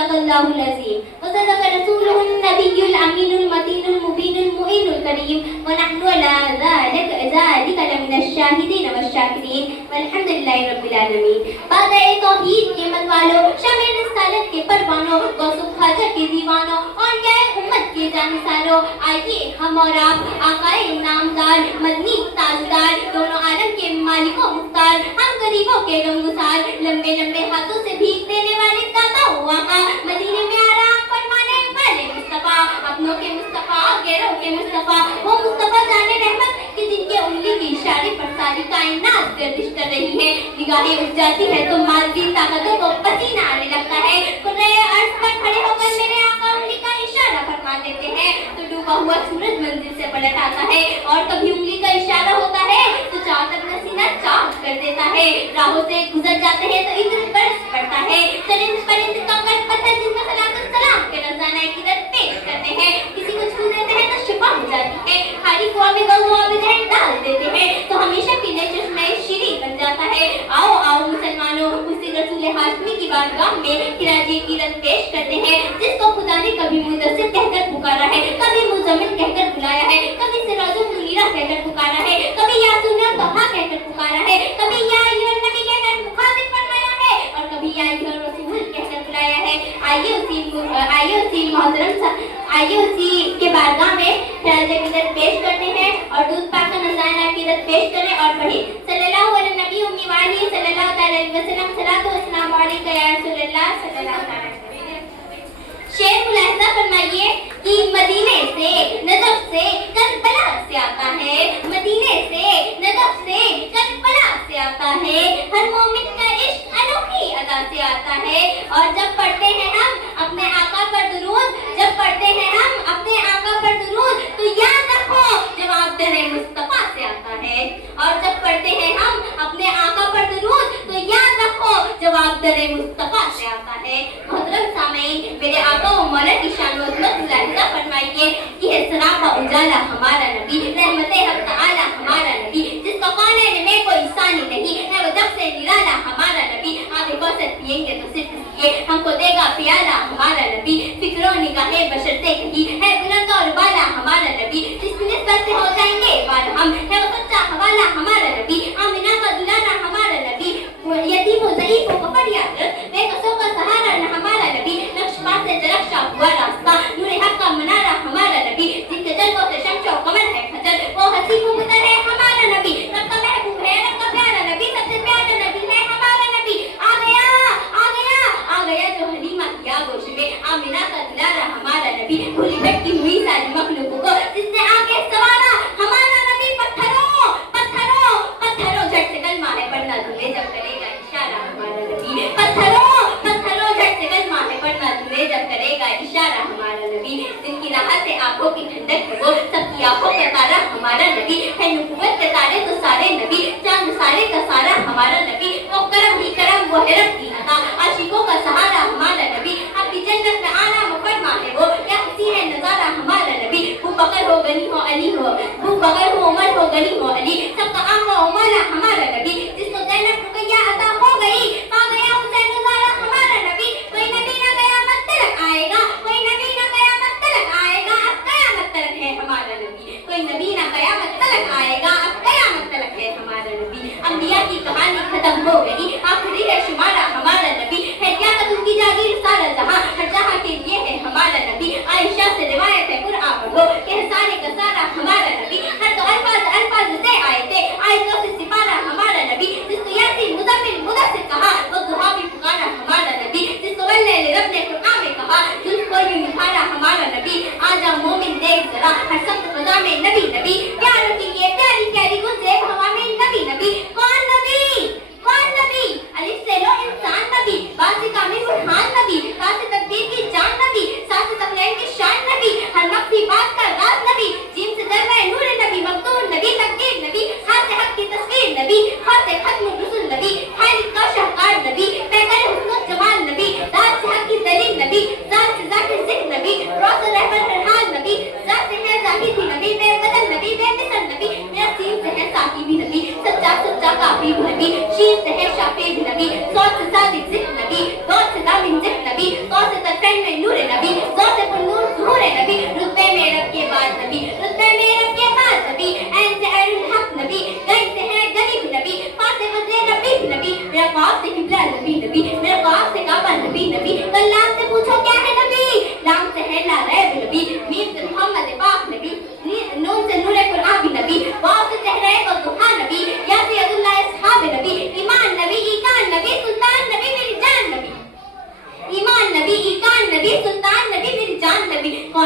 صدق اللہ العظیم وصدق رسولہ النبی الامین المتین المبین المعین الکریم ونحن علی ذلک لمن الشاہدین والشاکرین والحمد للہ رب العالمین. بعد توحید کے مت والوں، شمع رسالت کے پروانوں، غوث خواجہ کے دیوانوں اور یہ امت کے جانساروں، آئیے ہم اور آپ آقائے نامدار مدنی تاجدار دونوں عالم کے مالک و مختار، ہم غریبوں کے غمگسار، لمبے لمبے ہاتھوں سے بھیک دینے والے داتا ہوا مدینے میں آرام فرمانے والے مصطفیٰ، اپنوں کے مصطفیٰ غیروں کے مصطفیٰ، وہ مصطفیٰ جانے رحمت کہ جن کے انگلی کے اشارے پر ساری کائنات گردش کر رہی ہے. نگاہیں اٹھ جاتی ہے تو مادی طاقتوں کو پسینہ آنے لگتا ہے. قرۂ عرض پر کھڑے ہو کر میرے آقا انگلی کا اشارہ فرما دیتے ہیں تو ڈوبا ہوا سورج منزل سے پلٹ آتا ہے، اور کبھی انگلی کا اشارہ ہوتا ہے تو چاہ تک نسینہ چاک کر دیتا ہے. راہوں سے گزر جاتے ہیں تو عزت برس پڑتا ہے. چرند پرند کنکڑ پتھر جن کا صلاۃ السلام کے رمضانہ کی عزت پیش کرتے ہیں، کسی کو چھو دیتے ہیں تو شفا ہو جاتی ہے. خالی کنواں میں گوا میں ذہن ڈال دیتے ہیں تو ہمیشہ کے لیے چشمہ شیریں بن جاتا ہے. آؤ آؤ مسلمانوں، اسی رسول ہاشمی کی بارگاہ میں خراج عقیدت پیش کرتے ہیں جس کو خدا نے کبھی مدثر کہہ کر پکارا ہے، کبھی مزمل کہہ کر بلایا ہے، کبھی سراج المنیرہ کہہ کر پکارا ہے، کبھی یاسین الطہا کہہ کر پکارا ہے، کبھی یا ایھا النبی کہہ کر مخاطب فرمایا ہے، اور کبھی یا ایھا الرسول کہہ کر بلایا ہے. آئیے اسی کے بارگاہ میں خراج عقیدت پیش کرتے ہیں اور دودھ پاک کا نذرانہ عقیدت پیش کریں اور پڑھیں. صلی اللہ علیہ نبی امی وعلیہ صلی اللہ تعالی علیہ وسلم صلاۃ و سلام علیکہ یا رسول اللہ صلی اللہ تعالی علیہ وسلم. شعر ملاحظہ فرمائیے کہ مدینے سے نجف سے کربلا سے آتا ہے، مدینے سے نجف سے کربلا سے آتا ہے. ہر مومن کا عشق انوکھی ادا سے آتا ہے. اور جب پڑھتے ہیں ہم اپنے آقا پر درود، جب پڑھتے ہیں ہم اپنے آقا پر درود تو یاد رکھو جواب در مصطفیٰ سے آتا ہے. اور جب پڑھتے ہیں ہم اپنے آقا پر درود تو یاد رکھو جواب در مصطفیٰ سے آتا ہے. محترم سامعین، میرے آقا و مولا کی شان و عظمت ملاحظہ فرمائیے کہ اسراء کا اجالا ہمارا نبی، رحمت حق تعالی ہمارا نبی، جس کا قونین میں کوئی ثانی نہیں ہے، وہ جب سے نرالا ہمارا نبی. آب کوثر پیئیں گے تو صرف اس لیے ہم کو دے گا پیالہ ہمارا نبی. فکر و نگاہ بشر سے کہیں ہے بلند اور بالا ہمارا نبی، جس کی نسبت سے ہو جائیں گے بال ہم ہے وہ سچا حوالہ ہمارا نبی. آمنہ کا دلانا ہمارا نبی، یتیم و ضعیف و فریاد بے کسوں کا سہارا نہ ہمارا نبی. نقش پا سے درخشاں ہوا راستہ، نور حق کا منارہ ہمارا نبی. جن کے جلووں سے شمس و قمر ہے کھچر، وہ ہنسی کبوتر ہے ہمارا نبی. رب کا محبوب ہے رب کا پیارا نبی، سب سے پیارا نبی ہے ہمارا نبی. آ گیا آ گیا آ گیا جو حلیمہ کی آغوش میں، آمنہ کا دلارا ہمارا نبی. بھولی بھٹکی ہوئی ساری مخلوقوں کو جس نے آ کے سنوارا ہمارا نبی. پتھروں پتھروں پتھروں جھٹ سے کلمہ ہے پڑھنا دھلے جب کرے گا اشارہ ہمارا نبی. پتھروں پتھروں جھٹ سے کلمہ ہے پڑھنا دھلے جب کرے گا اشارہ ہمارا نبی. جن کی راہ سے آنکھوں کی ٹھنڈک ہے وہ سب کی آنکھوں کا تارا ہمارا نبی. ہے نبوت کے تارے تو سارے نبی، چاند سارے کا سارا ہمارا نبی. وہ کرم ہی کرم وہ ہے رب کی عطا، عاشقوں کا سہارا ہمارا نبی. اپنی جنت میں آنا مکرمہ ہے وہ، کیا خوشی ہے نظارہ ہمارا نبی. ابو بکر ہو غنی ہو علی ہو، ابو بکر ہو عمر ہو غنی ہو علی، سب کا آقا و مولا ہمارا نبی. جس کو زینب رقیہ عطا ہو گئی پا گیا حسین زارا ہمارا نبی. کوئی نبی نہ قیامت تلک آئے گا، کوئی نبی نہ قیامت تلک آئے گا، اب قیامت تلک ہے ہمارا نبی. کوئی نبی نہ قیامت تلک آئے گا، اب قیامت تلک ہے ہمارا نبی. انبیاء کی کہانی ختم ہو گئی، آخری ہے شمارہ ہمارا نبی. ہے کیا قدم کی جاگیر سارا جہاں، ہر جہاں کے لیے ہے ہمارا نبی. عائشہ سے روایت ہے قرآن پڑھو کہ سارے کا سارا ہمارا نبی. ہر تو الفاظ الفاظ سے